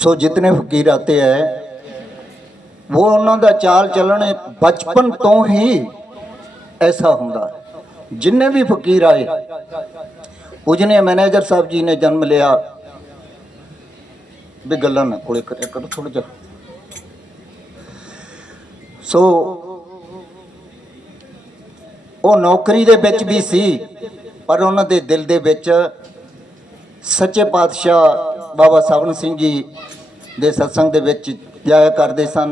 सो जितने फकीर आते हैं वो उन्होंने चाल चलन बचपन तो ही ऐसा होंदा। जिन्ने भी फकीर आए, पूजनीय मैनेजर साहब जी ने जन्म लिया भी गल्लां ना कोले करिया करो थोड़ा जा। सो वो नौकरी दे विच भी सी, पर उन्हां दे दिल दे विच सच्चे पातशाह बाबा सावन सिंह जी दे सत्संग दे विच जाया करदे सन,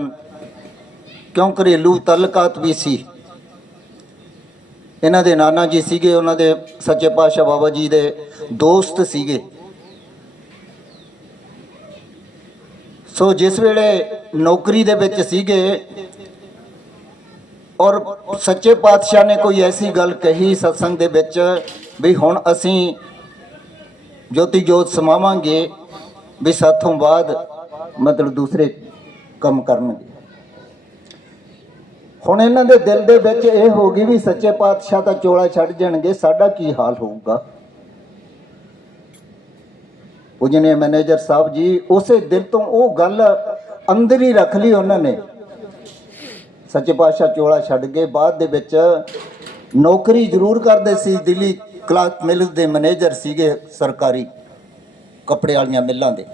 क्यों घरेलू तलकात भी सी। इन्हां दे नाना जी सीगे, उन्हां दे सच्चे पातशाह बाबा जी दे दोस्त सीगे। सो जिस वेले नौकरी दे विच सीगे और सच्चे पातशाह ने कोई ऐसी गल कही सत्संग दे विच भी हुण असीं ज्योति जोत समावांगे भी साथों बाद मतलब दूसरे काम करनगे। हुण इन्हां दे दिल दे विच इह हो गई भी सच्चे पातशाह तां चोला छड्ड जाणगे, साडा की हाल होऊगा। पूजनीय मैनेजर साहब जी उसे दिल तो वो गल अंदर ही रख ली उन्होंने। सच्चे पातशाह चोला छड्ड के बाद दे विच नौकरी जरूर करते सी, दिल्ली क्लॉथ मिल के मैनेजर सीगे, सरकारी कपड़े वालियां मिलों के।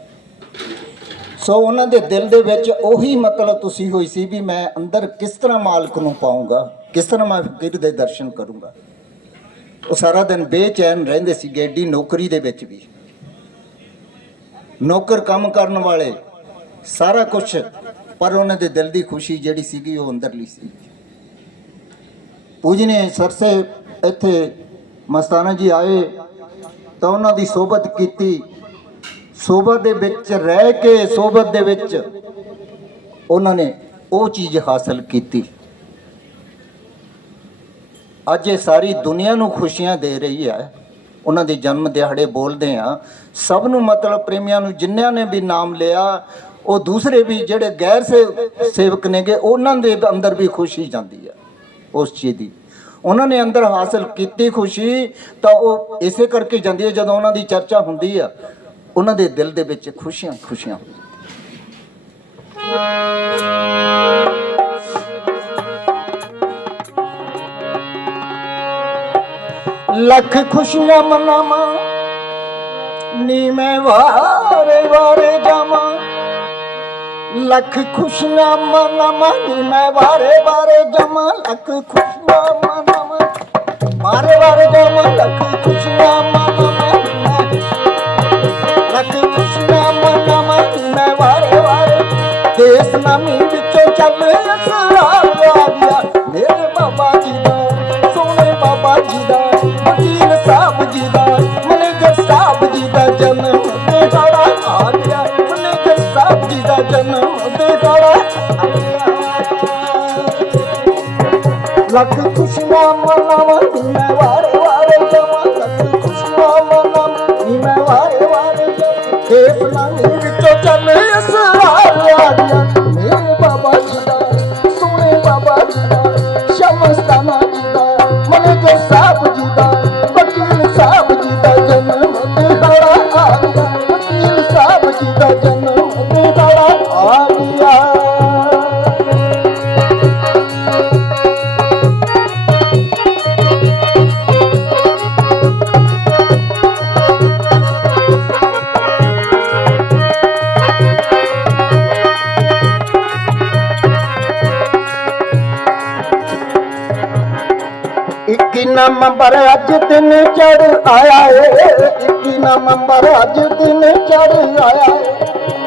सो उन्होंने दे दिल दे विच उही मतलब तुसी हुई सी भी मैं अंदर किस तरह मालक नूं पाऊँगा, किस तरह मैं फकीर दे दर्शन करूँगा। वो सारा दिन बेचैन रहिंदे सी एडी नौकरी दे विच भी। नौकर काम करन वाले सारा कुछ, पर उन्हां दे दिल दी खुशी जिहड़ी सीगी वो अंदरली सी। पूजनीय सरसे इत्थे मस्ताना जी आए तो उन्हां दी सोबत कीती, सोबत दे विच रह के सोबत दे विच उन्हां ने वो चीज़ हासिल कीती। अज ये सारी दुनिया नूं खुशियां दे रही है। उन्हां दे जन्म दिहाड़े बोलदे आ, सब नूं मतलब प्रेमियां नूं जिन्हां ने भी नाम लिया, वो दूसरे भी जिहड़े गैर से सेवक नेगे उन्हां दे अंदर भी खुशी जाती है उस चीज़ की। उन्होंने अंदर हासिल की खुशी तो वो इसे करके जाती है, जदों उन्हां दी चर्चा हुंदी है उन्हां दे दिल दे विच खुशियां खुशियां। लख खुशियां मनावा नी मैं वारे वारे जावा, लख खुशियां मनावा नी मैं वारे वारे जावा, लख खुशियां मनावा वारे वारे जावा, लख खुशियां मनावा लख खुशियां मनावा नी मैं वारे वारे। देश नामी विचों चल असरार आ गया मेरे बाबा जी दा, सोने बाबा जी दा, वकील साहब जी दा, मैनेजर साहब जी दा जन्म दिहाड़ा आ गया, मैनेजर साहब जी दा जन्म दिहाड़ा आ गया। लख खुशियां मनावा नी मैं वारे वारे जावा, लख खुशियां मनावा नी मैं वारे वारे जावा। देश नामी विचों चल असरार आ गया मेरे बाबा जी दा, सोने बाबा जी दा, शमस्ताना जी दा, मैनेजर साहब जी दा, वकील साहब जी दा जन्म दिहाड़ा आ गया, वकील साहब जी दा जन्म दिहाड़ा आ गया। इक्की नवंबर अज दिन चढ़ आया है, इक्की नवंबर अज दिन चढ़ आया है,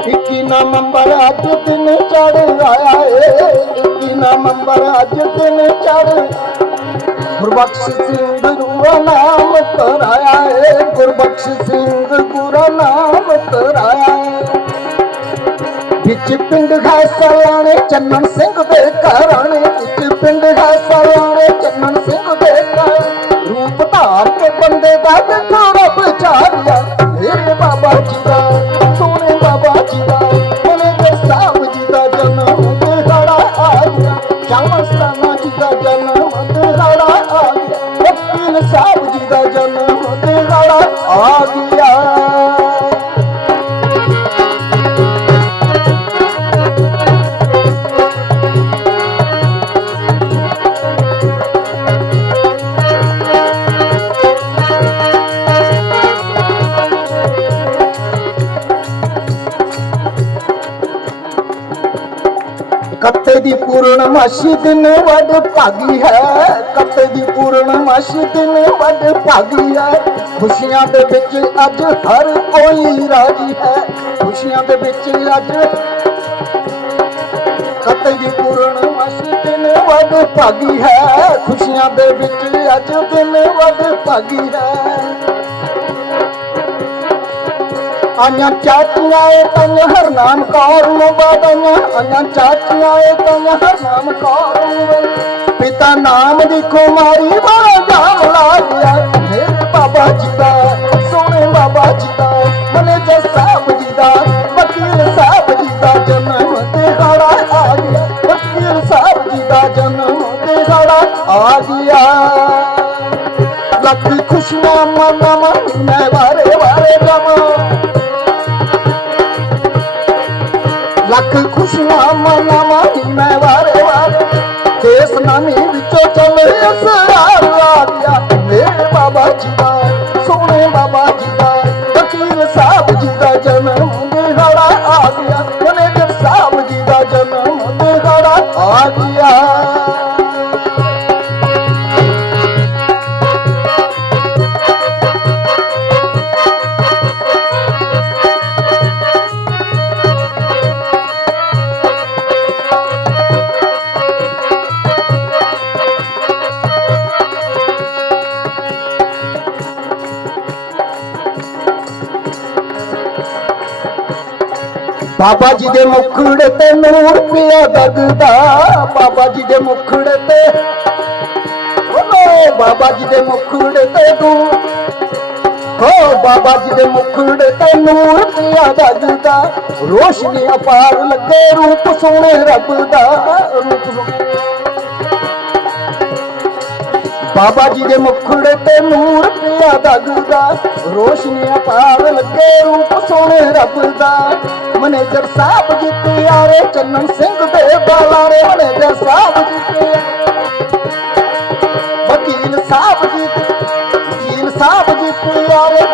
इक्की नवंबर अज दिन चढ़ आया है, इक्की नवंबर अज दिन चढ़। गुरबख्श सिंह गुरु नाम कराया है, गुरबख्श सिंह गुरु नाम कराया है। विच पिंड है सलाने चन्नन सिंह दे घराने, विच पिंड है सलाने चन्नन सिंह दे घराने। रूप धार के बंदे दा देखो रब चारिया मेरे बाबा जी दा, सोने बाबा जी दा, मैनेजर साहब जी दा जन्म दिहाड़ा आ गया, श्यामस्ताना जी दा जन्म दिहाड़ा आ गया, वकील साहब जी दा जन्म दिहाड़ा आ गया। पूर्णमासी दिन वड भागी है, कते दी पूर्णमासी दिन वड भागी है। खुशियां दे विच अज हर कोई राजी है, खुशियां दे विच अज कते दी पूर्णमासी दिन वड भागी है, खुशियां दे विच अज दिन वड भागी है। आइया चाचियां तैया हरनाम कौर नूं बधाइयां, आइया चाचियां तैया हरनाम कौर नूं। पिता नाम दी कुमारी बड़ा जाम ला गया, मेरे बाबा जी दा सोने बाबा जी दा, मैनेजर साहब जी दा, वकील साहब जी दा जन्म दिहाड़ा आ गया, वकील साहब जी दा जन्म दिहाड़ा आ गया। लख खुशियां मनावां मैं वारे वारे जावां, लख खुशियां मनावां मैं वारे वारे। देस नामी विचों चले असरार आ गया, मेरे बाबा जी दा सोने बाबा जी दा, वकील साहब जी दा जन्म दिहाड़ा आ गया, मैनेजर साहब जी दा जन्म दिहाड़ा आ गया। बाबा जी दे मुखड़े ते नूर पिया दगदा, बाबा जी दे मुखड़े ते बाबा जी दे मुखड़े ते नूर, हो बाबा जी दे मुखड़े ते नूर पिया दगदा। रोशनी अपार लगे रूप सोने रब दा, रूप सोने बाबा जी दे मुखड़े ते नूर पिया दगदा। रोशनी अपार लगे रूप सोने रब दा। मैनेजर साहब जी प्यारे चन्नन सिंह दे बालारे, मैनेजर साहब जी प्यारे, वकील साहब जी, वकील साहब जी प्यारे,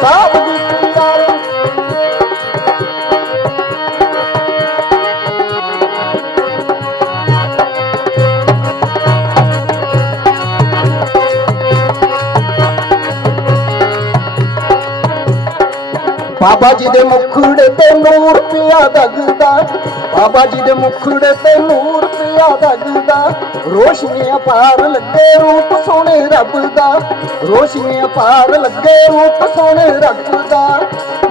साहब जी प्यारे। बाबा जी दे मुखड़े ते नूर पिया दगदा, बाबा जी दे मुखड़े ते नूर पिया दगदा। रोशनी अपार लगे रूप सोने रब दा, रोशनी अपार लगे रूप सोने रब दा।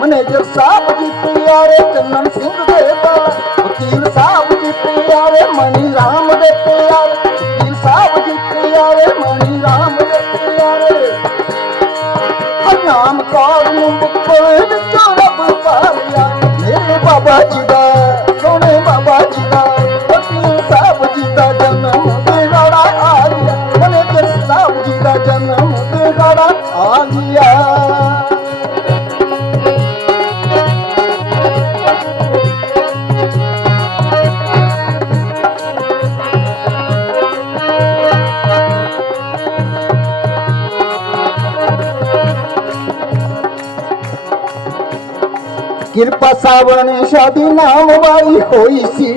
मैनेजर साहब जी प्यारे चन्नन सिंह दे बाला, वकील साहब जी प्यारे मनी राम दे प्यारे, वकील साहब जी प्यारे मनी राम दे प्यारे। नाम कौर नूं बुक्कल विचों रब पा लिया, मेरे बाबा जी दा सोने बाबा जी दा, वकील साहब जी दा जन्म दिहाड़ा आ गया, मैनेजर साहब जी दा जन्म दिहाड़ा आ गया। किरपा सावन शादी नाम वाली होई सी,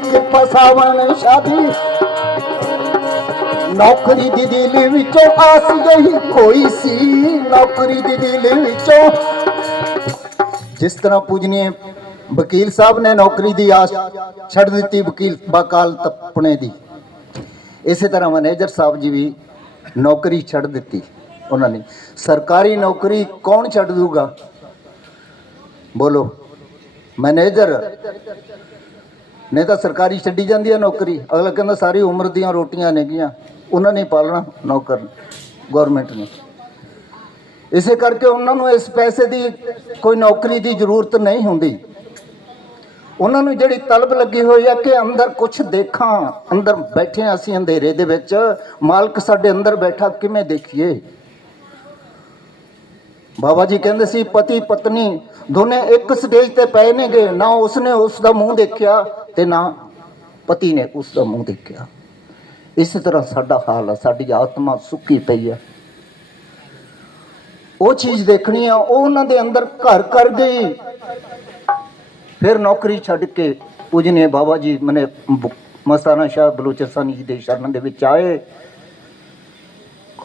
किरपा सावन शादी नौकरी दी दिल विचों आस गई खोई सी, नौकरी दी दिल विचों। जिस तरह पूजनीय वकील साहब ने नौकरी दी आस छड़ दी वकील बकाल तपने दी, इसी तरह मैनेजर साहब जी भी नौकरी छड़ दी उन्होंने। सरकारी नौकरी कौन छड़ दूगा बोलो? मैनेजर ने तो सरकारी छड्डी जाती है नौकरी, अगला कहता सारी उम्र दियां रोटियां नेगियां उन्होंने पालना नौकर गौरमेंट ने। इसे करके उन्होंने इस पैसे की कोई नौकरी की जरूरत नहीं होंगी। उन्होंने जिहड़ी तलब लगी हुई है कि अंदर कुछ देखा, अंदर बैठे असी अंधेरे दे विच, मालक साडे अंदर बैठा किवें देखिए। बाबा जी कहते सी पति पत्नी दोने एक स्टेज ते पए ने गए, ना उसने उसका मुंह देखा ते ना पति ने उसका मुंह देखा। इस तरह साडा हाल है, साडी आत्मा सुक्की पई है। वो चीज देखनी है, वो उन्होंने अंदर घर कर गई, फिर नौकरी छड़ के पूजनीय बाबा जी मैंने मस्ताना शाह बलोचिस्तानी जी के शरण दे विच आए।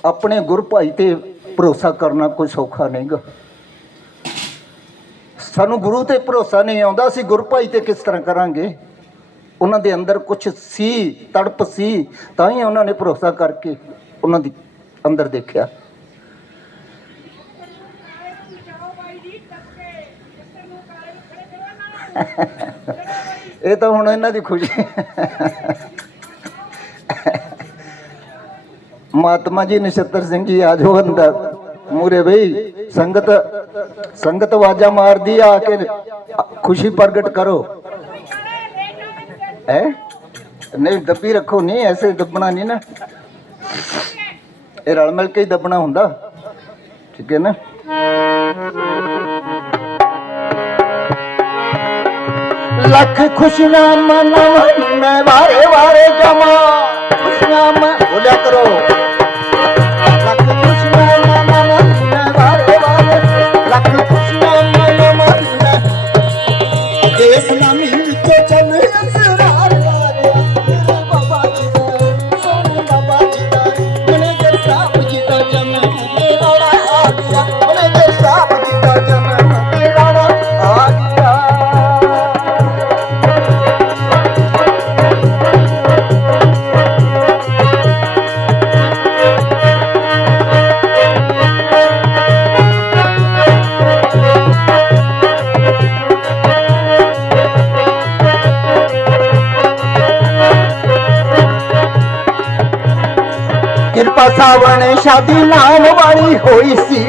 अपने गुरु भाई ते भरोसा करना कोई सौखा नहीं गा। सानू गुरु ते भरोसा नहीं आउंदा, असीं गुरु भाई ते किस तरह करांगे। उन्हां दे अंदर कुछ सी, तड़प सी, तां ही उन्होंने भरोसा करके उन्हां दी अंदर देखा। ये तो हुण इन्हां दी खुशी। महात्मा जी नछत्तर सिंह जी आ जाओ अंदर मूरे बई। संगत संगत आवाजा मार दी आके खुशी प्रगट करो। है नहीं दबी रखो, नहीं ऐसे दबना नहीं ना, ये रल मिल के ही दबना हुंदा, ठीक है ना। लख खुशियां मनावा मैं वारे वारे जमा, खुशियां मैं बोलिया करो। लख खुशियां मनावा मैं वारे वारे, लख खुशियां मनावा मैं देश नामी विच चल असरार वारे। बाबा जी दा सोने बाबा जी दा मैनेजर साहब जी दा जन्म मेरा आ गया, मैनेजर साहब जी दा जन्म मेरा आ गया। किरपा सावन शादी नाम वाली होई सी,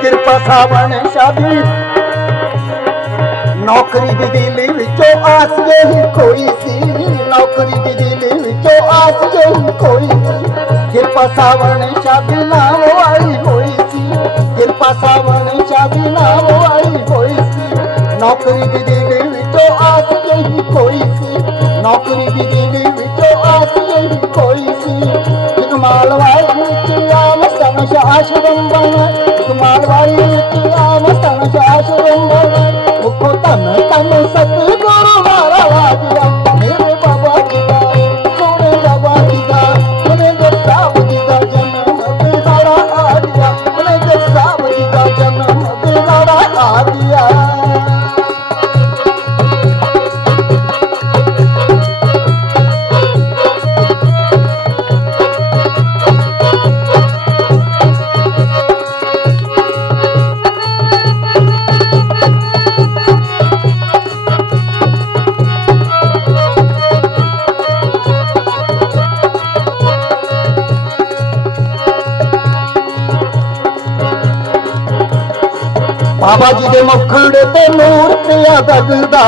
किरपा सावन शादी नौकरी दी दिली विचों आस यही कोई सी, नौकरी दी दिली विचों आस यही कोई सी। किरपा सावन शादी नाम वाली होई सी, किरपा सावन शादी नाम वाली होई सी। नौकरी दी दिली विचों आस यही कोई सी, नौकरी दी दिली विचों आस यही कोई सी। मालवाई मस्तान आश्रम बना, मालवाई मस्तान आश्रम बना। मुखो तन तन सतगुरु मारा वाजिया, मेरे बाबा जी दा सोने बाबा जी दा मैनेजर साहब जी दा जन्म दिहाड़ा आ गया, मैनेजर साहब जी दा जन्म दिहाड़ा आ गया। बाबा जी दे मुखड़े ते नूर पिया दगदा,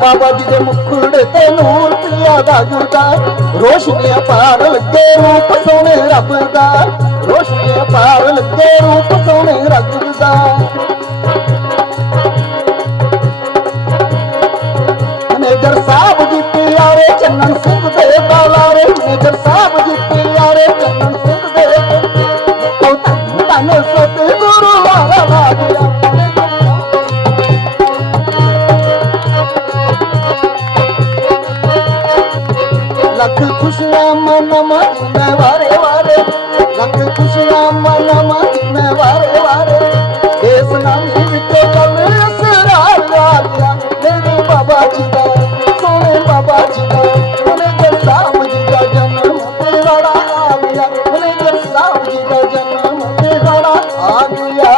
बाबा जी दे मुखड़े ते नूर पिया दगदा। रोशनी पार लगे रूप सोने रब दा, रोशनी पार लगे रूप सोने रब दा। मैनेजर साहब जी प्यारे चन्नन सिंह दे दलारे, मैनेजर साहब जी प्यारे चन्नन सिंह दे धन सतगुरु वाला वाजिया। लख खुशियां मनावा मैं वारे वारे, लख खुशियां मनावा मैं वारे वारे। देश नामी विचों चल असरार वालिया, मेरे बाबा जी दा सोने बाबा जी दा मैनेजर साहब जी दा जन्म दिहाड़ा आ गया, मैनेजर साहब जी दा जन्म दिहाड़ा आ गया।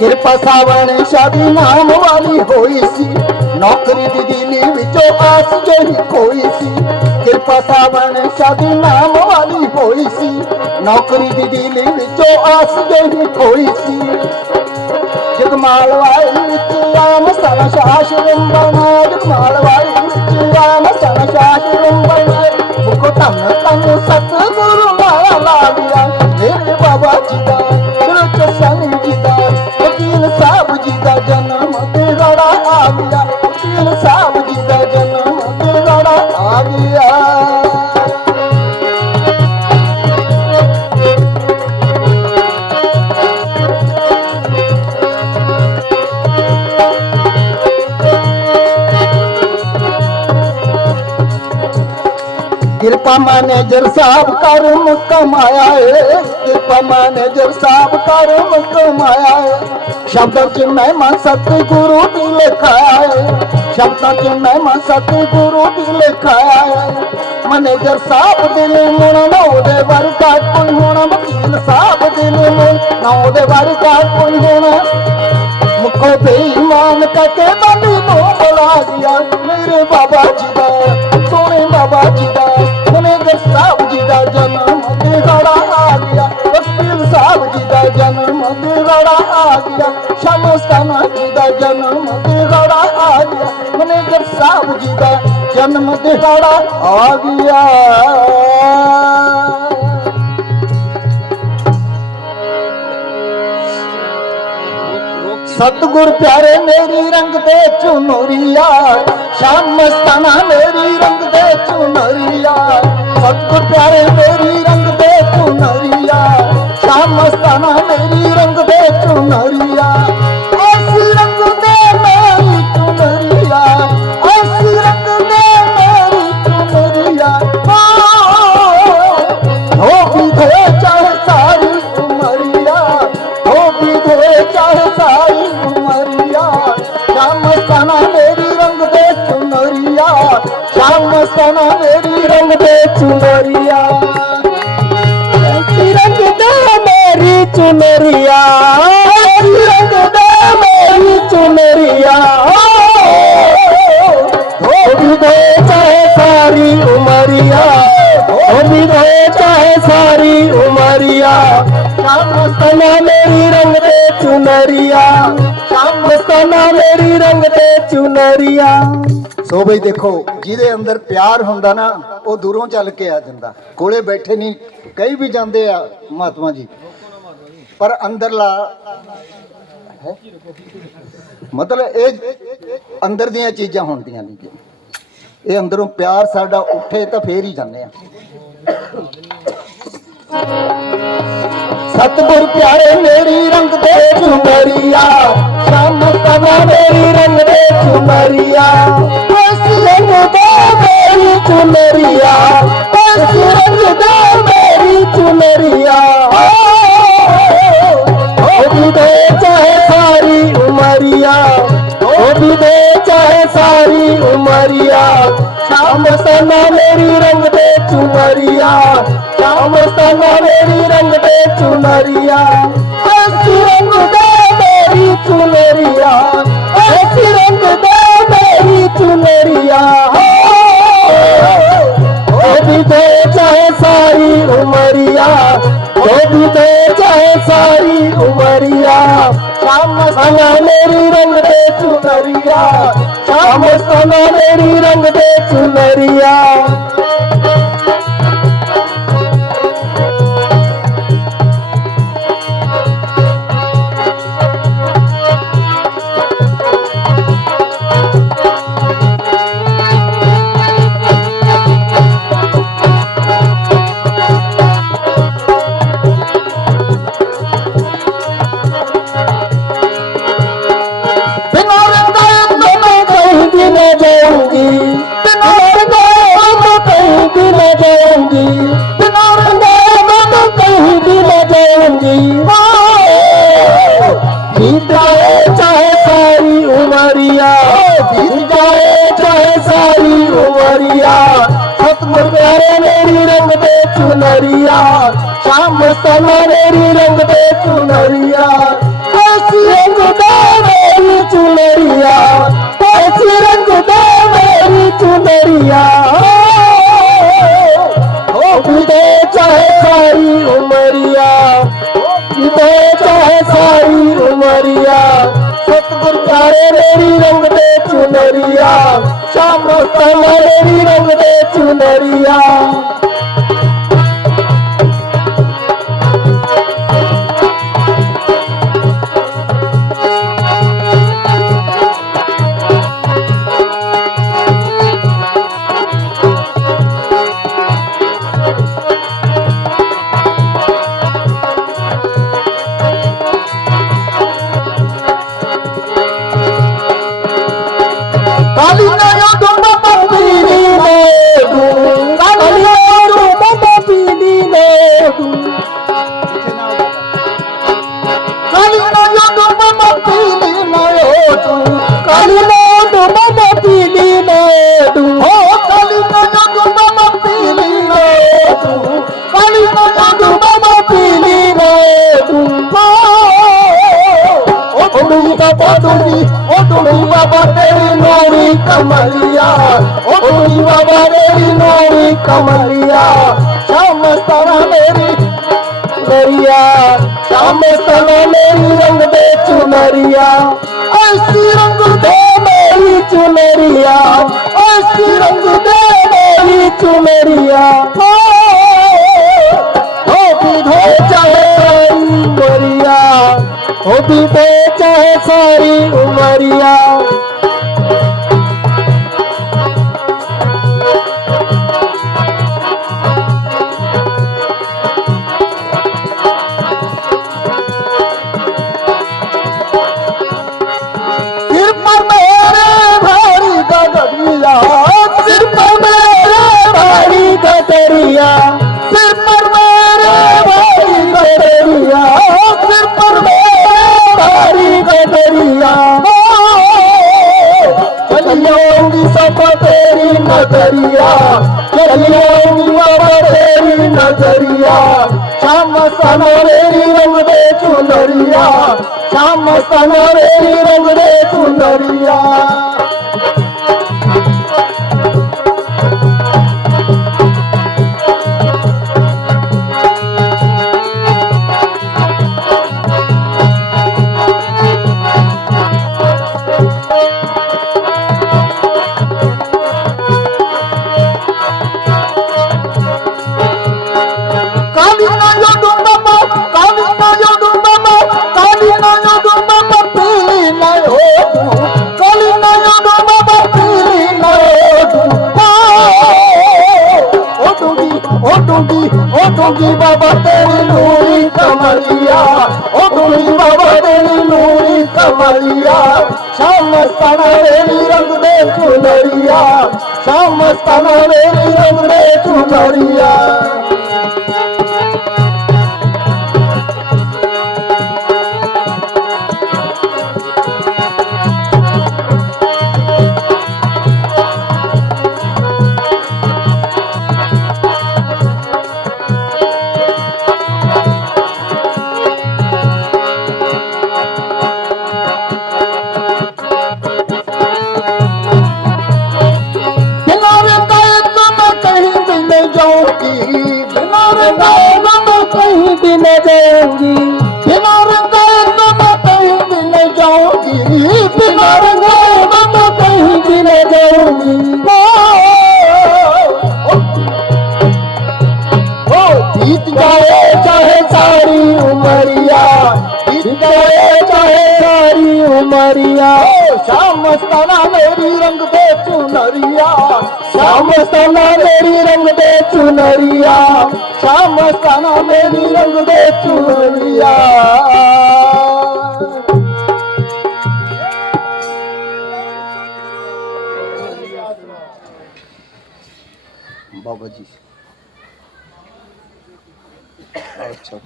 किरपा सावन शादी नाम वाली होई सी, नौकरी दी दिली विचों आस यही कोई सी। किरपा सावन शादी नाम वाली होई सी, नौकरी दी दिली विचों आस यही कोई सी। जगमालवाई विच मस्ताना आश्रम बना, जगमालवाई विच मस्ताना आश्रम बना। मुखो तन तन सतगुरु वाला लागिया, मेरे बाबा जी दा बलोचिस्तानी जी दा वकील साहब जी दा जन्म दिहाड़ा आ गया, कृपा मैनेजर साहब कर्म कमाया है, कृपा मैनेजर साहब कर्म कमाया है। शब्द च महिमा सतगुरु दी लिखाया है, शब्द च महिमा सतगुरु दी लिखाया है। मैनेजर साहब दिल मुन ना उदे वर्गा कोई होना, वकील साहब दिल मुन ना उदे वर्गा कोई होना। मुखो बेईमान करके बंदी को बुला दिया मेरे बाबा जी का, सोने बाबा जी का। मैनेजर साहब जी का जन्म दिहाड़ा आ गया, वकील साहब जी का जन्म दिहाड़ा आ गया, शमस्ताना जी का जन्म दिहाड़ा आ गया, मैनेजर साहब जी का जन्म दिहाड़ा आ गया। सतगुर प्यारे मेरी रंग दे चुनरिया, श्याम मस्ताना मेरी रंग दे चुनरिया। सतगुर प्यारे मेरी रंग दे चुनरिया, श्याम मस्ताना मेरी रंग दे चुनरिया। ऐसी रंग दे मेरी चुनरिया, ऐसी रंग दे मेरी चुनरिया। धोबी धोए चाहे सारी उमरिया, धोबी धोए चाहे सारी उमरिया। श्याम मस्ताना मेरी रंग दे चुनरिया, श्याम मस्ताना मेरी रंग दे चुनरिया। ऐसी रंग दे मेरी चुनरिया, ऐसी रंग दे मेरी चुनरिया। धोबी धोए चाहे सारी उमरिया, धोबी धोए चाहे सारी उमरिया। श्याम मस्ताना मेरी रंग दे चुनरिया, श्याम मस्ताना मेरी रंग दे चुनरिया। सो बई देखो जिहदे अंदर प्यार हुंदा ना वो दूरों चल के आ जांदा, कोले बैठे नहीं कई भी जाते आ महात्मा जी, पर अंदरला है मतलब ये अंदर दियां चीज़ां होंदियां नहीं, ये अंदरों प्यार साडा उठे तो फिर ही जाने आ। सतगुर प्यारे मेरी रंग दे चुनरिया, श्याम मस्ताना मेरी रंग दे चुनरिया। ऐसी रंग दे मेरी चुनरिया, ऐसी रंग दे मेरी चुनरिया। धोबी दे चाहे सारी उमरिया, धोबी दे चाहे सारी उमरिया। श्याम मस्ताना मेरी रंग दे चुनरिया, श्याम मस्ताना मेरी रंग दे चुनरिया। ऐसी रंग दे मेरी चुनरिया, ऐसी रंग दे मेरी चुनरिया। धोबी दे चाहे सारी उमरिया, धोबी दे चाहे सारी उमरिया। श्याम मस्ताना मेरी रंग दे चुनरिया, श्याम मस्ताना मेरी रंग दे चुनरिया। चाहे सारी उमरिया, चाहे सारी उमरिया। सतगुर प्यारे मेरी रंग दे चुनरिया, श्याम मस्ताना मेरी रंग दे चुनरिया। ऐसी रंग दे मेरी चुनरिया, ऐसी रंग दे मेरी चुनरिया। धोबी दे चाहे सारी उमरिया, दे चाहे सारी उमरिया। सतगुर प्यारे मेरी रंग दे चुनरिया, श्याम मस्ताना मेरी रंग दे चुनरिया। काली नया दुम्बा पंपीरी में दूंगा, काली लड्डू हो काली का लड्डू बाबा पीली लड्डू काली का लड्डू बाबा पीली लड्डू ओ डूंगी बाबा तेरी नूरी कमलिया ओ डूंगी बाबा तेरी नूरी कमलिया श्याम मस्ताना मेरी चुनरिया श्याम मस्ताना मेरी रंग दे चुनरिया ऐसी रंग दे मेरी चुनरिया ऐसी रंग दे मेरी चुनरिया हो विधो चाहे उमरिया हो विधो चाहे सारी उमरिया सिर पर मेरे भारी गठरिया सिर पर मेरे भारी गठरिया सिर पर मेरे भारी गठरिया चलियोगी सब तेरी नजरिया चलियोगी बाबा तेरी नजरिया श्याम मस्ताना मेरी रंग दे चुनरिया श्याम मस्ताना मेरी रंग दे चुनरिया डूंगी बाबा तेरी नूरी कमलिया ओ डूंगी बाबा तेरी नूरी कमलिया श्याम मस्ताना मेरी रंग दे चुनरिया श्याम मस्ताना मेरी रंग दे चुनरिया कहीं भी न जाऊंगी बिना रंगाए तो मैं कहीं भी न जाऊंगी बिना रंगाए तो मैं कहीं भी न जाऊंगी ओ बीत जाए चाहे सारी उमरिया बीत जाए चाहे सारी उमरिया श्याम मस्ताना मेरी रंग दे चुनरिया श्याम मस्ताना मेरी रंग दे चुनरिया श्याम मस्ताना मेरी रंग दे चुनरिया बाबा जी अच्छा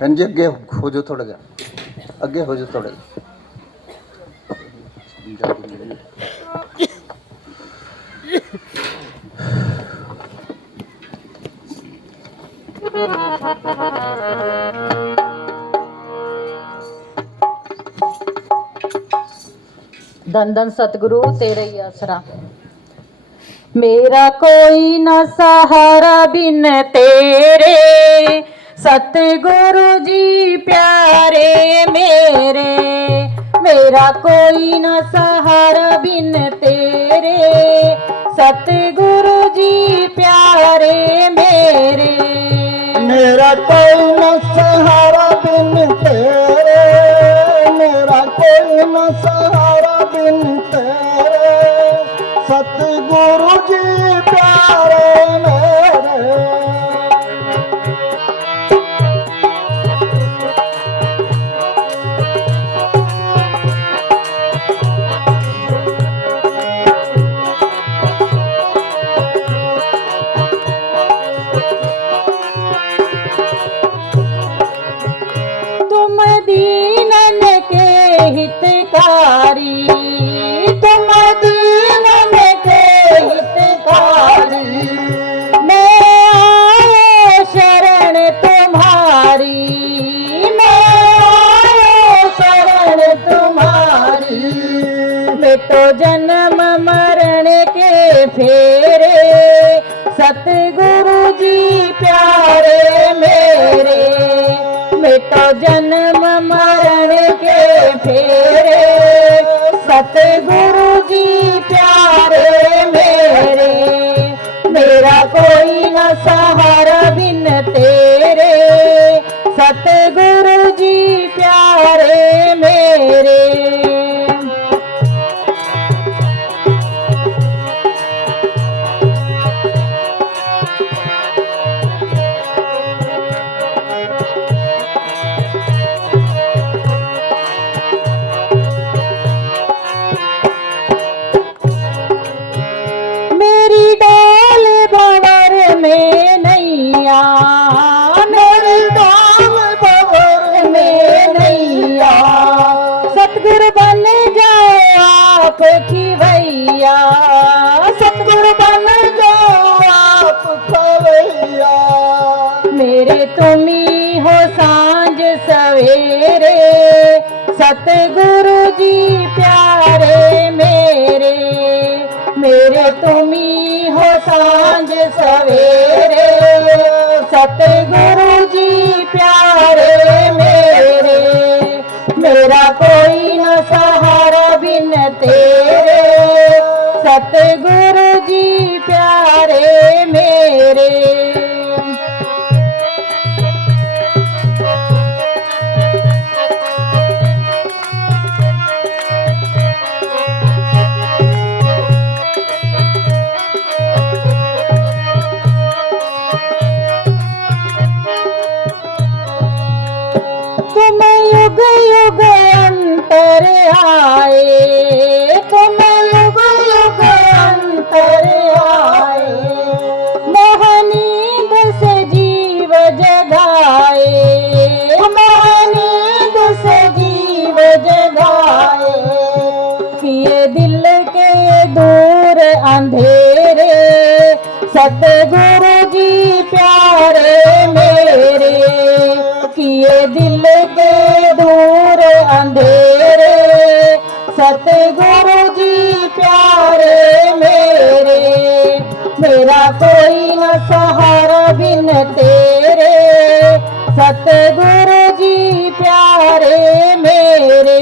भैन जी अगे हो जाओ थोड़ा जा अगे हो जाओ थोड़ा धन धन सतगुरु तेरा ही आसरा मेरा कोई न सहारा बिन तेरे सतगुरु जी प्यारे मेरे मेरा कोई न सहारा बिन तेरे सतगुरु जी प्यारे मेरे मेरा कोई न सहारा बिन तेरे मेरा कोई न सहारा बिन तेरे सतगुरु जी प्यारे मेरे तुम दीनन के हित सतगुरु जी प्यारे मेरे, मिटो जन्म मरण के फेरे। सतगुरु जी प्यारे मेरे, मेरा कोई न सहारा बिन तेरे। सतगुरु जी प्यारे मेरे। मेरी डाल भंवर में नैया, मेरी डाल भंवर में नैया। सतगुरु बन जाओ आप खिवैया, सतगुरु बन जाओ आप खिवैया। मेरे तुम्ही हो सांझ सवेरे। सतगुरु जी प्यारे मेरे, मेरे तुम्ही हो सांझ सवेरे। सतगुरु जी प्यारे मेरे, मेरा कोई न सहारा बिन तेरे। सतगुरु जी प्यारे मेरे। तुम युग युग अंतर आए, तुम युग युग अंतर आए। मोहनींद से जीव जगाए, मोहनींद से जीव जगाए। किए दिल के दूर अंधेरे। सतगुरु जी प्यारे मेरे, किए दिल के दूर अंधेरे। सतगुरु जी प्यारे मेरे, मेरा कोई न सहारा बिन तेरे। सतगुरु जी प्यारे मेरे।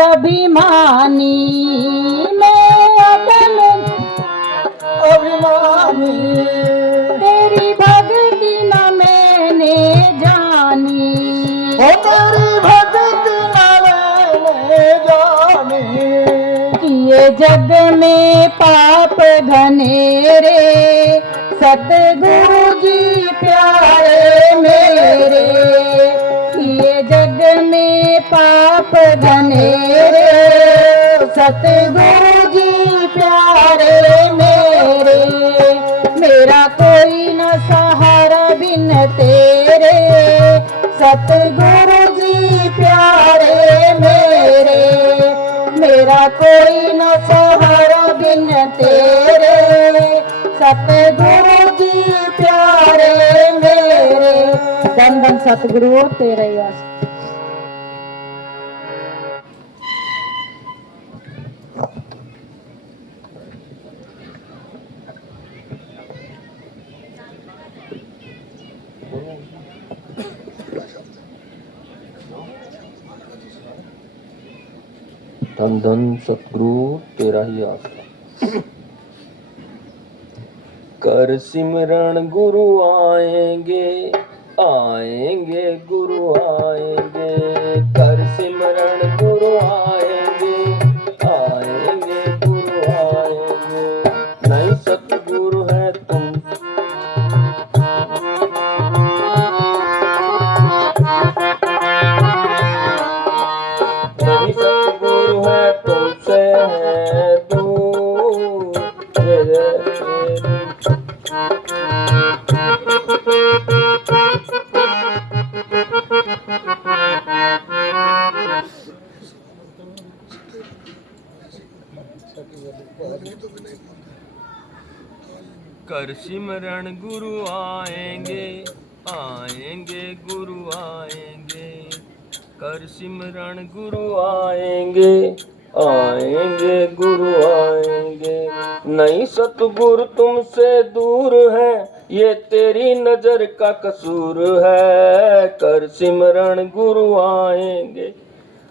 अभिमानी, मैं अदम अभिमानी। तेरी भक्ति न मैंने जानी, ओ तेरी भक्ति न मैंने जानी। किए जग में पाप घनेरे। सतगुरु जी प्यारे मेरे, किए जग में पाप घनेरे। सतगुरु जी प्यारे मेरे, मेरा कोई न सहारा बिन तेरे। सतगुरु जी प्यारे मेरे, मेरा कोई न सहारा बिन तेरे। सतगुरु जी प्यारे मेरे। धन धन सतगुरु तेरे आस। धन धन सतगुरु तेरा ही आसरा। कर सिमरण गुरु आएंगे, आएंगे गुरु आएंगे। कर सिमरण गुरु आएंगे, आएंगे गुरु आएंगे। नहीं सतगुरु है तुम, नहीं सतगुरु है तुमसे है दूर। कर सिमरन गुरु आएंगे, आएंगे गुरु आएंगे। कर सिमरन गुरु आएंगे, आएंगे गुरु आएंगे। नहीं सतगुरु तुमसे दूर है, ये तेरी नजर का कसूर है। कर सिमरन गुरु आएंगे,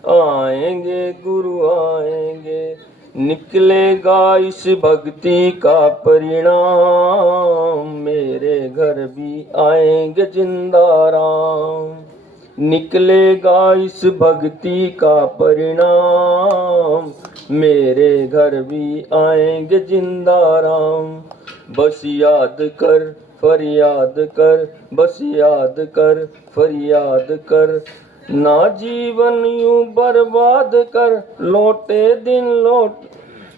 आएंगे गुरु आएंगे। निकलेगा इस भक्ति का परिणाम, मेरे घर भी आएंगे जिंदा राम। निकलेगा इस भक्ति का परिणाम, मेरे घर भी आएंगे जिंदा राम। बस याद कर फरियाद कर, बस याद कर फरियाद कर। ना जीवन यूं बर्बाद कर, लौटे दिन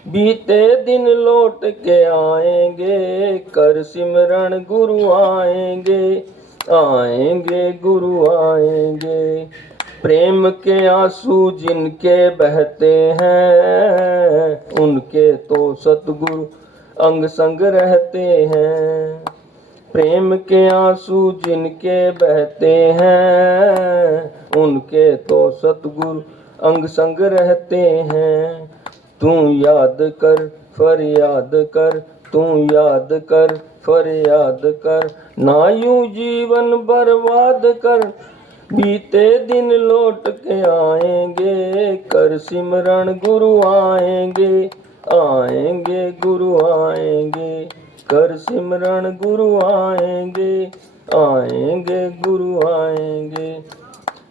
बीते दिन लौट के आएंगे। कर सिमरन गुरु आएंगे, आएंगे गुरु आएंगे। प्रेम के आंसू जिनके बहते हैं, उनके तो सतगुरु अंग संग रहते हैं। प्रेम के आंसू जिनके बहते हैं, उनके तो सतगुरु अंग संग रहते हैं। तू याद कर फरियाद कर, तू याद कर फरियाद कर। ना यूं जीवन बर्बाद कर, बीते दिन लौट के आएंगे। कर सिमरन गुरु आएंगे, आएंगे गुरु आएंगे। कर सिमरन गुरु आएंगे, आएंगे गुरु आएंगे।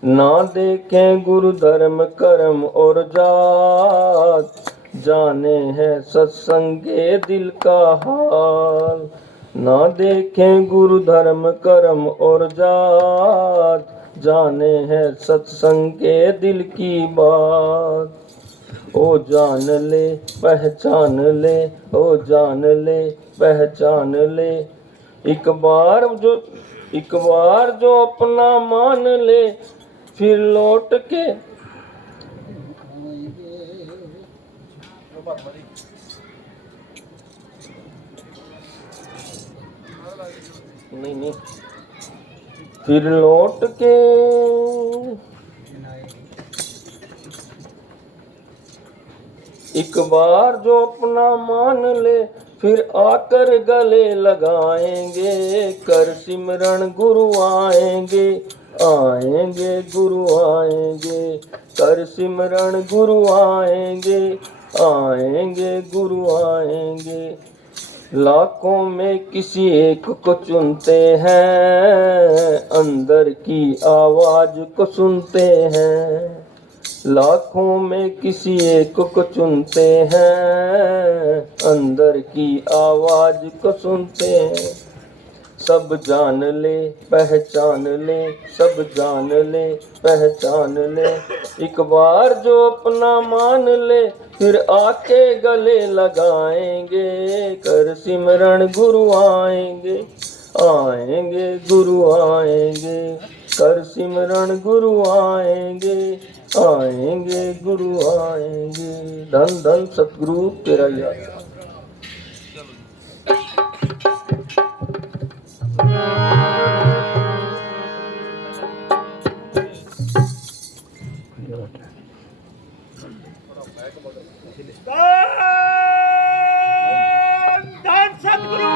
ना देखें गुरु धर्म कर्म और जात, जाने है सत्संगे दिल का हाल। ना देखें गुरु धर्म कर्म और जात, जाने है सत्संगे दिल की बात। ओ जान ले पहचान ले, ओ जान ले पहचान ले। एक बार जो अपना मान ले, फिर लौट के नहीं फिर लौट के एक बार जो अपना मान ले, फिर आकर गले लगाएंगे। कर सिमरन गुरु आएंगे, आएंगे गुरु आएंगे। कर सिमरन गुरु आएंगे, आएंगे गुरु आएंगे। लाखों में किसी एक को चुनते हैं, अंदर की आवाज को सुनते हैं। लाखों में किसी एक को चुनते हैं, अंदर की आवाज को सुनते हैं। सब जान ले पहचान ले, सब जान ले पहचान ले। एक बार जो अपना मान ले, फिर आके गले लगाएंगे। कर सिमरन गुरु आएंगे, आएंगे गुरु आएंगे। कर सिमरन गुरु आएंगे, आएंगे गुरु आएंगे। धन धन सतगुरु तेरा ही आशा। धन सतगुरु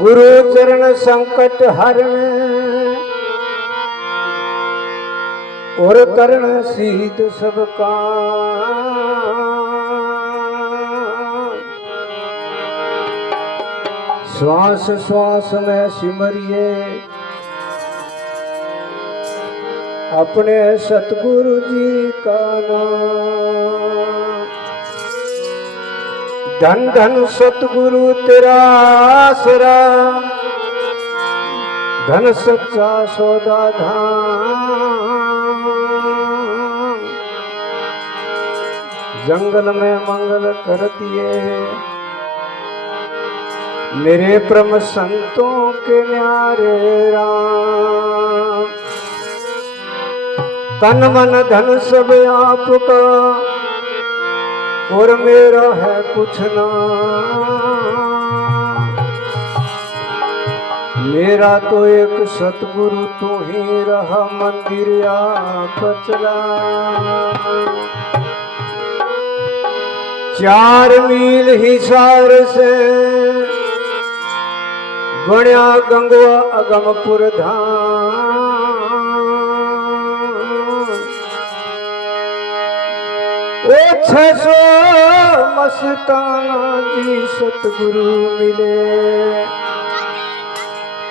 गुरु चरण संकट हरण, और करण सीध सब काम। श्वास श्वास में सिमरिए अपने सतगुरु जी का नाम। धन धन सतगुरु तेरा आसरा, धन सच्चा सौदा धाम। जंगल में मंगल कर दिए मेरे परम संतों के न्यारे राम। तन मन धन सब आपका और मेरा है कुछ ना। मेरा तो एक सतगुरु तू ही रहा, मंदिर आप चला। 4 मील हिसार से बण्या गंगवा अगमपुर धाम। ओ 600 मस्ताना जी सतगुरु मिले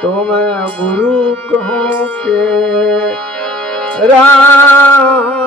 तो मैं गुरु कहूँ के राम।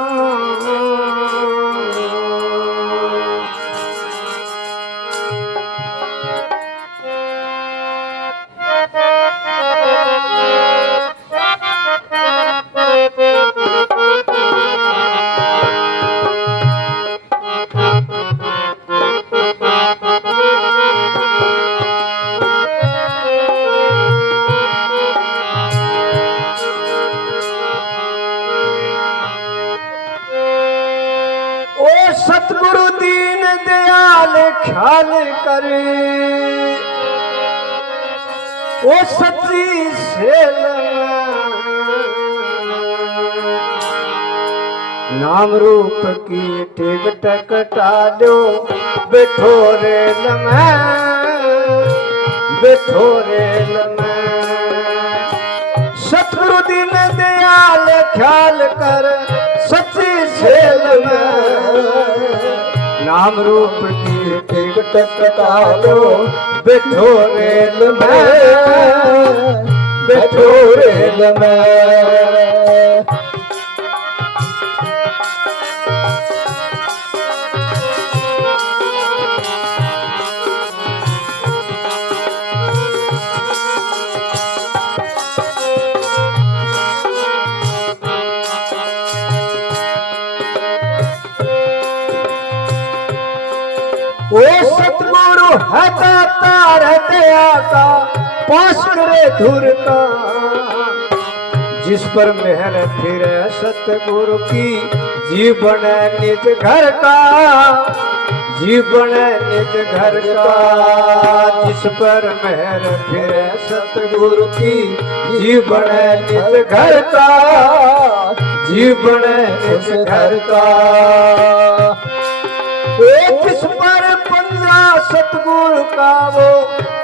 सतगुरु दीन दयाल ख्याल करे, ओ सच्ची सेल नाम रूप की टेक टकटा दो। बैठो रेल में, बैठो रेल में। सतगुरु दीन दयाल ख्याल कर सच्ची सेल में। नाम रूप की टेक टकटा दो। बैठो रेल में, बैठो रेल में। ओ सतगुरु है तार दया का, पास करे धुर का। जिस पर मेहर फिरे सतगुरु की, जीवन निज घर का, जीवन निज घर का। जिस पर मेहर फिरे सतगुरु की, जीवन निज घर का, जीवन निज घर का। किस पर पंजा सतगुरु का वो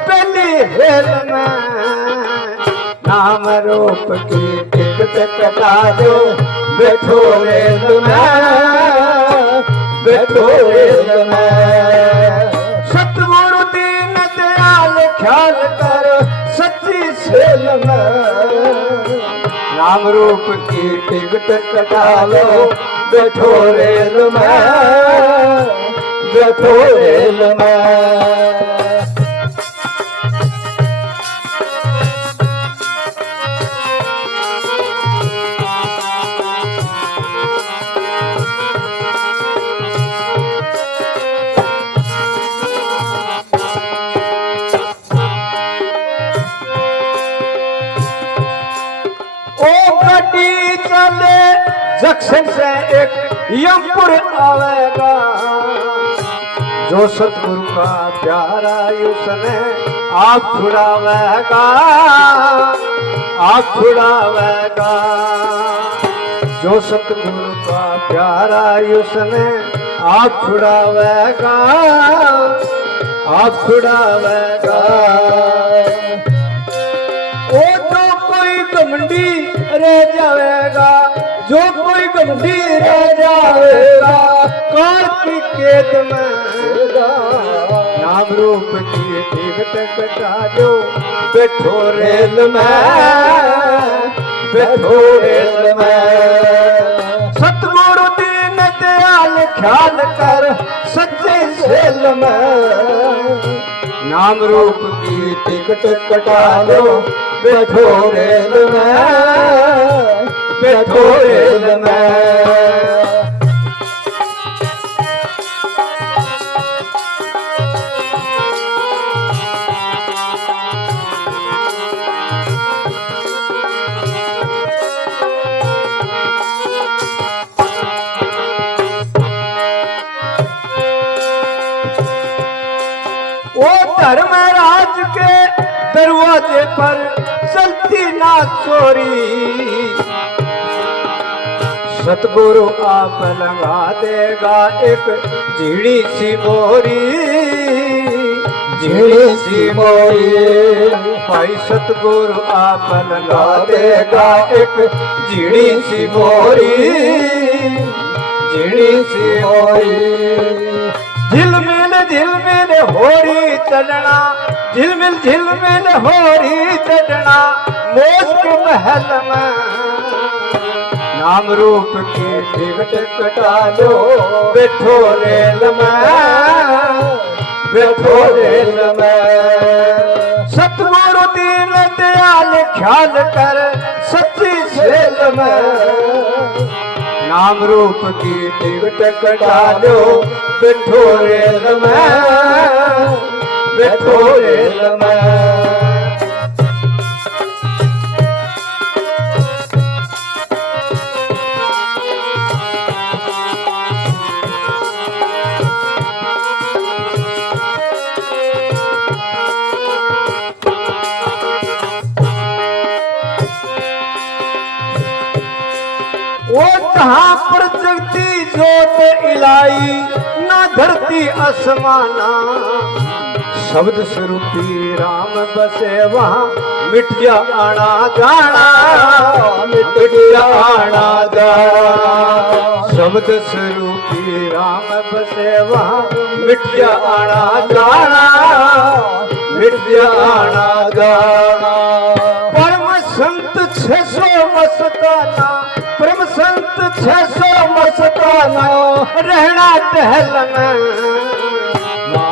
पहली हेल में। नाम रूप की टिकट कटा दो। बैठो रेल में, बैठो रेल में। सतगुरु दीन दयाल ख्याल कर सच्ची सेल में। नाम रूप की टिकट कटा लो। बैठो रेल में, बैठो रेल में। गड्डी चले जंक्शन से एक यमपुर आवेगा। जो सतगुरु का प्यारा उसने आप छुड़ावेगा, आप छुड़ावेगा। जो सतगुरु का प्यारा उसने आप छुड़ावेगा, आप छुड़ावेगा। ओ तो कोई घमंडी रह जाएगा, जो कोई मंदिर जाएगा कार्तिक केत में नाम रूप की टिकट कटा दो बैठो रेल में बैठो रेल में सतगुरु दीन दयाल ख्याल कर सच्चे सेल में नाम रूप की टिकट कटा दो बैठो रेल में बैठो रेल में वो धर्मराज के दरवाजे पर चलती ना चोरी सतगुरु आप लगा देगा एक झीड़ी सी मोरी झीड़ी सी मोरी भाई सतगुरु आप लगा देगा एक झीड़ी सी मोरी झीड़ी सी मोरी झिलमिल होरी चढ़ना झिलमिल होरी चढ़ना मौज के महल में नाम रूप की टिकट कटा लो बैठो रेल में बैठो रेल में सतगुरु दीन दयाल ख्याल कर सच्ची सेल में नाम रूप की टिकट कटा लो बैठो रेल में बैठो रेल में वो जहाँ पर जगती जोत इलाई ना धरती आसमाना शब्द स्वरूपी राम बसे वहाँ मिट जा आना जाना मिट जा आना जाना शब्द स्वरूपी राम बसे वहाँ मिट जा आना जाना मिट जा आना जाना परम संत 600 मस्ताना परम संत 600 मस्ताना रहना टहलना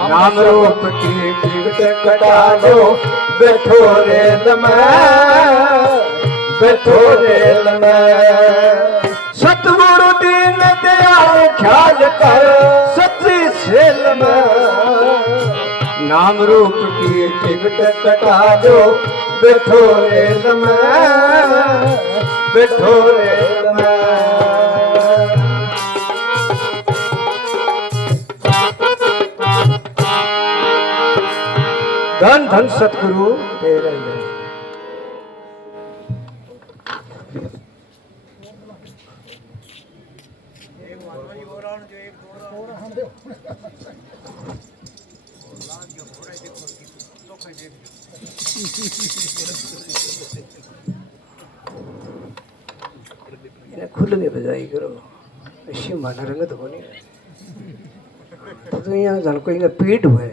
नाम रूप की टिकट कटा लो बैठो रेल में बैठो रेल में सतगुरु दीन दयाल ख्याल कर सच्ची सेल में नाम रूप की टिकट कटा लो बैठो रेल में बैठो रेल में धन धन सतगुरु तेरे खुल में बजाई करो ऐसी मन रंगत होनी तो यहाँ जन को इनका पीठ हुए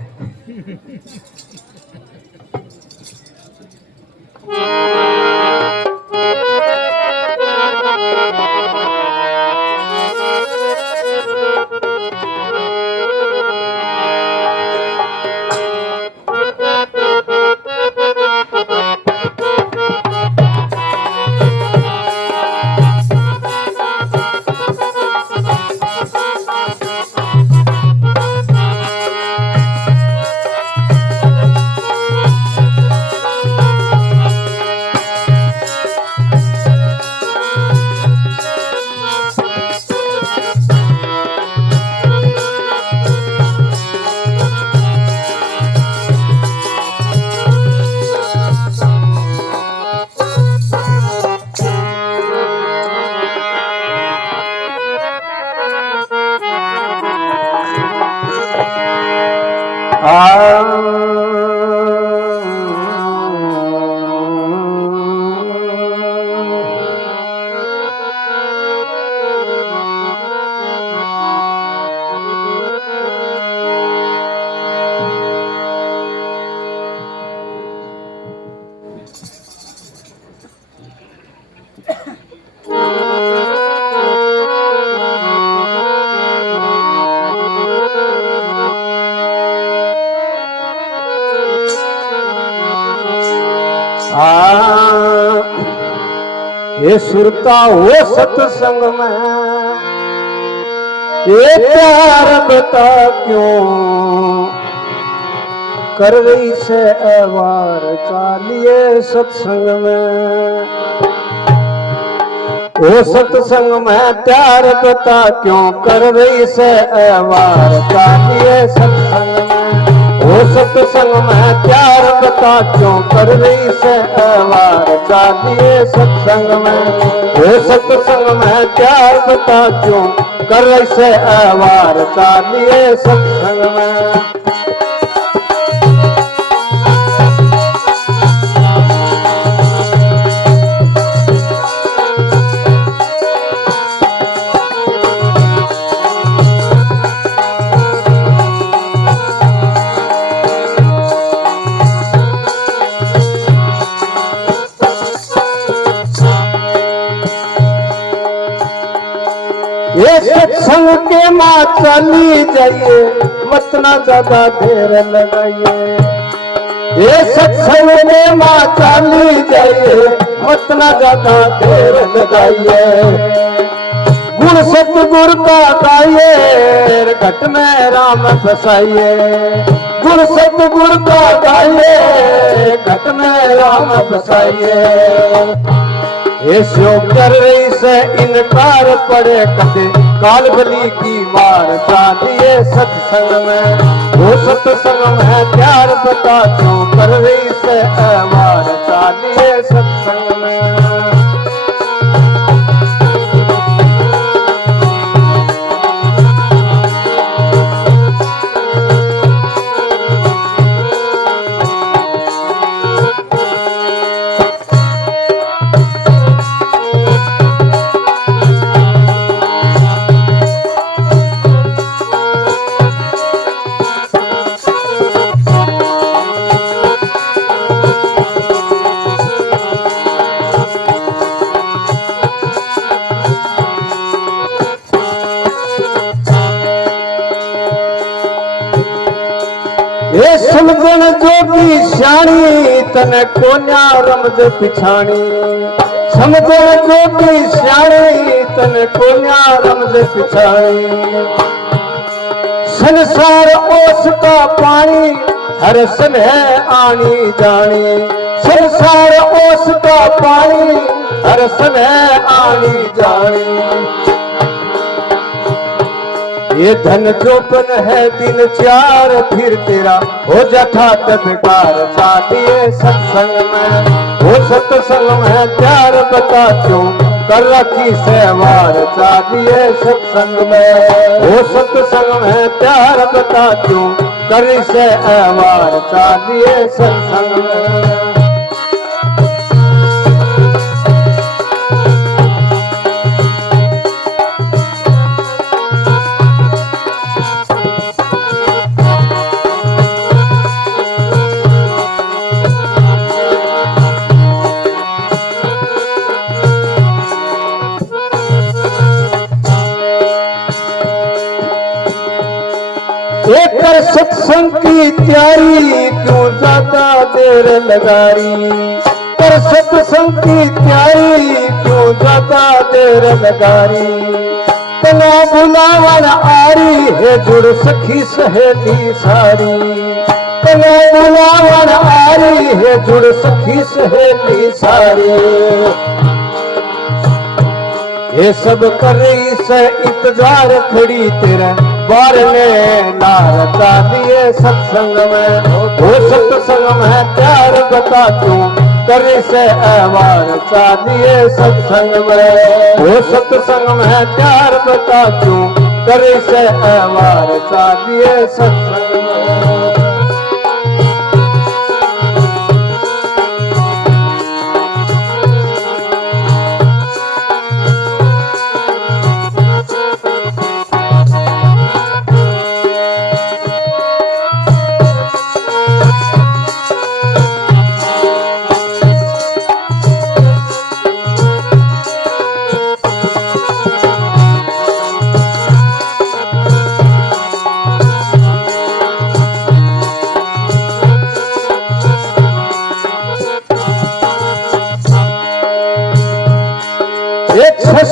ये सुरता हो सत्संग में, ये प्यार बता क्यों कर रही से अवार चालिए सत्संग में। ओ सत्संग में प्यार बता क्यों कर रही से अवार चालिए सत्संग में। ओ सत्संग में प्यार बता क्यों कर रही से अवार चालिए सत्संग में। ओ सत्संग में प्यार बता क्यों कर रही से अवार चालिए सत्संग में। ये सत्संग के माँ चली जाइए, मत ना ज्यादा देर लगाइए। ये सत्संग के माँ चली जाइए, मत ना ज्यादा देर लगाइए। गुण सतगुर का गाइए, घट में राम बसाइए। गुण सतगुर का गाइए, घट में राम बसाइए। ऐसो कर रही से इनकार पड़े कदे काल बली की मार चालिए सत्संग में। वो सत्संग में प्यार बता क्यों कर रही से अवार चालिए सत्संग में। ये समझन जोगी श्याणी तने कोन्या रमज पिछाणी। समझन जोगी श्याणी तने कोन्या रमज पिछाणी। संसार ओस का पानी हर सन है आनी जानी। संसार ओस का पानी हर सन है आनी जानी। ये धन चौपन है दिन चार फिर तेरा हो जाता तत्कार चालिए सत्संग में। वो सत्संग में प्यार बता क्यों कर रखी सेवार चालिए सत्संग में। वो सत्संग में प्यार बता क्यों कर से अवार चालिए सत्संग में। कर सत्संग की तैयारी क्यों ज्यादा देर लगारी। कर सत्संग की तैयारी क्यों ज्यादा देर लगारी। तना बुलावन आरी है जुड़ सखी सहेली सारी। तना बुलावन आरी है जुड़ सखी सहेली सारी। ये सब कर रही से इंतजार खड़ी तेरा बार ने नार चालिए सत्संग में। वो सत्संग में प्यार बता क्यों कर से अवार चालिए सत्संग में। वो सत्संग में प्यार बता क्यों कर से अवार चालिए सत्संग में।